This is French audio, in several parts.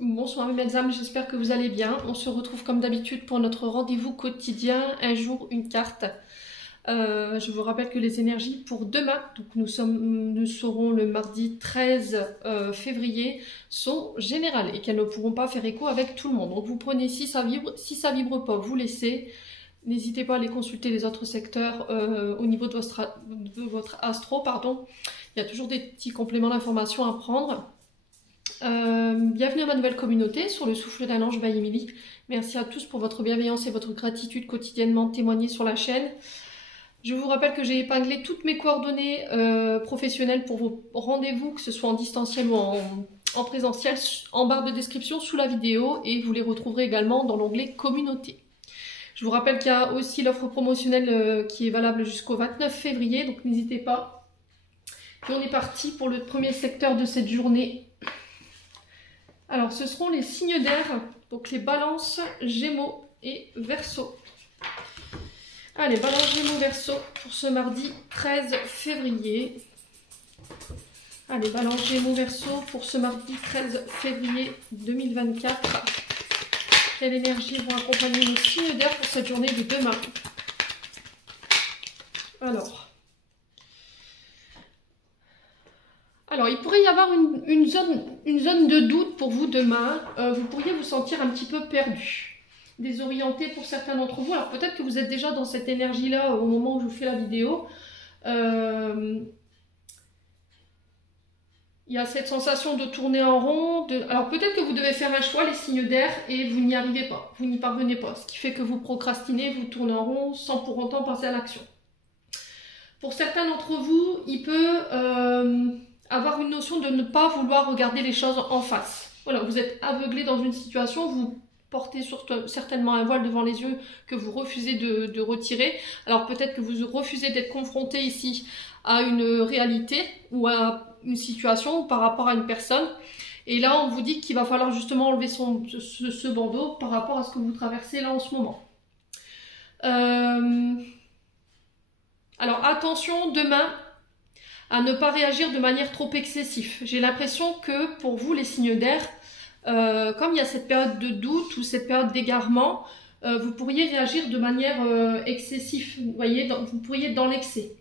Bonsoir mes âmes, j'espère que vous allez bien. On se retrouve comme d'habitude pour notre rendez-vous quotidien, un jour, une carte. Je vous rappelle que les énergies pour demain, donc nous serons le mardi 13 février, sont générales et qu'elles ne pourront pas faire écho avec tout le monde. Donc vous prenez si ça vibre pas, vous laissez. N'hésitez pas à aller consulter les autres secteurs au niveau de votre astro, pardon. Il y a toujours des petits compléments d'informations à prendre. Bienvenue à ma nouvelle communauté sur le souffle d'un ange by Emily. Merci à tous pour votre bienveillance et votre gratitude quotidiennement témoignée sur la chaîne. Je vous rappelle que j'ai épinglé toutes mes coordonnées professionnelles pour vos rendez-vous, que ce soit en distanciel ou en présentiel, en barre de description sous la vidéo, et vous les retrouverez également dans l'onglet communauté. Je vous rappelle qu'il y a aussi l'offre promotionnelle qui est valable jusqu'au 29 février, donc n'hésitez pas. Et on est parti pour le premier secteur de cette journée. Alors, ce seront les signes d'air, donc les balances, gémeaux et verseaux. Allez, balance gémeaux, verseaux pour ce mardi 13 février. Allez, balance gémeaux, verseaux pour ce mardi 13 février 2024. Quelle énergie vont accompagner nos signes d'air pour cette journée de demain? Alors, il pourrait y avoir une zone de doute pour vous demain. Vous pourriez vous sentir un petit peu perdu, désorienté pour certains d'entre vous. Alors, peut-être que vous êtes déjà dans cette énergie-là au moment où je vous fais la vidéo. Il y a cette sensation de tourner en rond. Alors, peut-être que vous devez faire un choix, les signes d'air, et vous n'y arrivez pas. Vous n'y parvenez pas. Ce qui fait que vous procrastinez, vous tournez en rond sans pour autant passer à l'action. Pour certains d'entre vous, il peut avoir une notion de ne pas vouloir regarder les choses en face. Voilà, vous êtes aveuglé dans une situation, vous portez certainement un voile devant les yeux que vous refusez de retirer. Alors peut-être que vous refusez d'être confronté ici à une réalité ou à une situation par rapport à une personne. Et là, on vous dit qu'il va falloir justement enlever ce bandeau par rapport à ce que vous traversez là en ce moment. Alors attention demain à ne pas réagir de manière trop excessive. J'ai l'impression que pour vous, les signes d'air, comme il y a cette période de doute ou cette période d'égarement, vous pourriez réagir de manière excessive. Vous voyez, vous pourriez être dans l'excès,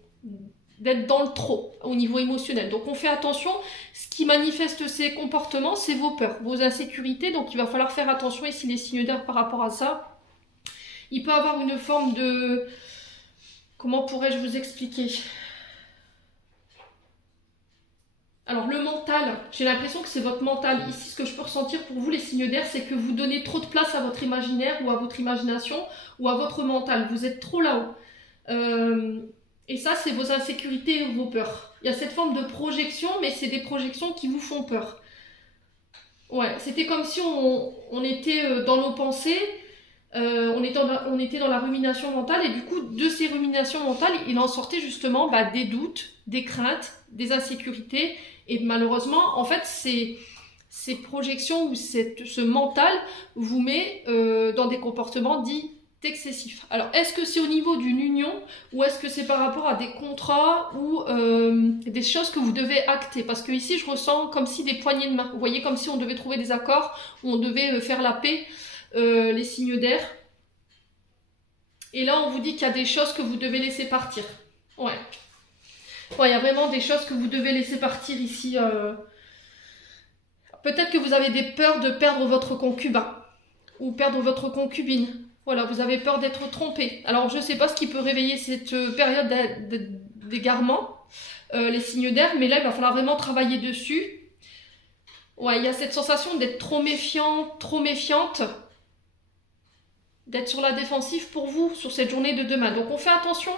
d'être dans le trop au niveau émotionnel. Donc on fait attention, ce qui manifeste ces comportements, c'est vos peurs, vos insécurités. Donc il va falloir faire attention ici les signes d'air par rapport à ça. Il peut avoir une forme de... Comment pourrais-je vous expliquer ? Alors le mental, j'ai l'impression que c'est votre mental. Ici, ce que je peux ressentir pour vous, les signes d'air, c'est que vous donnez trop de place à votre imaginaire ou à votre imagination ou à votre mental. Vous êtes trop là-haut. Et ça, c'est vos insécurités et vos peurs. Il y a cette forme de projection, mais c'est des projections qui vous font peur. Ouais, c'était comme si on était dans nos pensées, on était dans la rumination mentale, et du coup, de ces ruminations mentales, il en sortait justement des doutes, des craintes, des insécurités. Et malheureusement, en fait, ces projections ou ce mental vous met dans des comportements dits excessifs. Alors, est-ce que c'est au niveau d'une union ou est-ce que c'est par rapport à des contrats ou des choses que vous devez acter? Parce que ici, je ressens comme si des poignées de main. Vous voyez, comme si on devait trouver des accords, où on devait faire la paix, les signes d'air. Et là, on vous dit qu'il y a des choses que vous devez laisser partir. Ouais. Ouais, il y a vraiment des choses que vous devez laisser partir ici. Peut-être que vous avez des peurs de perdre votre concubin ou perdre votre concubine. Voilà, vous avez peur d'être trompé. Alors, je ne sais pas ce qui peut réveiller cette période d'égarement, les signes d'air, mais là, il va falloir vraiment travailler dessus. Ouais, il y a cette sensation d'être trop méfiant, trop méfiante, d'être sur la défensive pour vous sur cette journée de demain. Donc, on fait attention.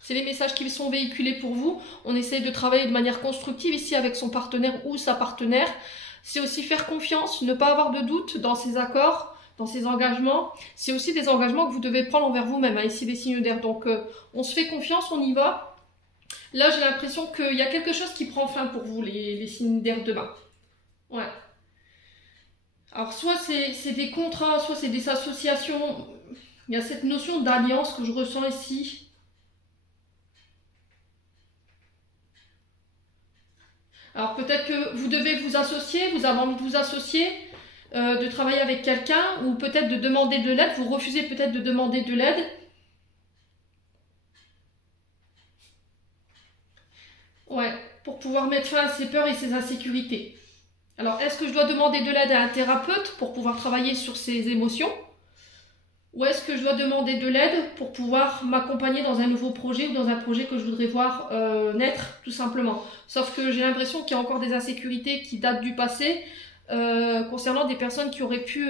C'est les messages qui sont véhiculés pour vous. On essaye de travailler de manière constructive ici avec son partenaire ou sa partenaire. C'est aussi faire confiance, ne pas avoir de doute dans ses accords, dans ses engagements. C'est aussi des engagements que vous devez prendre envers vous-même, ici les signes d'air. Donc on se fait confiance, on y va. Là, j'ai l'impression qu'il y a quelque chose qui prend fin pour vous, les signes d'air demain. Ouais. Alors soit c'est des contrats, soit c'est des associations. Il y a cette notion d'alliance que je ressens ici. Alors peut-être que vous devez vous associer, vous avez envie de vous associer, de travailler avec quelqu'un ou peut-être de demander de l'aide. Vous refusez peut-être de demander de l'aide. Ouais, pour pouvoir mettre fin à ses peurs et ses insécurités. Alors, est-ce que je dois demander de l'aide à un thérapeute pour pouvoir travailler sur ses émotions? Ou est-ce que je dois demander de l'aide pour pouvoir m'accompagner dans un nouveau projet ou dans un projet que je voudrais voir naître, tout simplement? Sauf que j'ai l'impression qu'il y a encore des insécurités qui datent du passé concernant des personnes qui auraient pu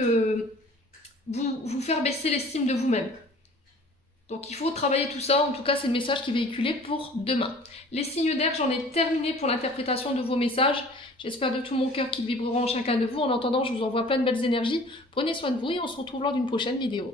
vous faire baisser l'estime de vous-même. Donc il faut travailler tout ça, en tout cas c'est le message qui est véhiculé pour demain. Les signes d'air, j'en ai terminé pour l'interprétation de vos messages. J'espère de tout mon cœur qu'ils vibreront en chacun de vous. En attendant, je vous envoie plein de belles énergies. Prenez soin de vous et on se retrouve lors d'une prochaine vidéo.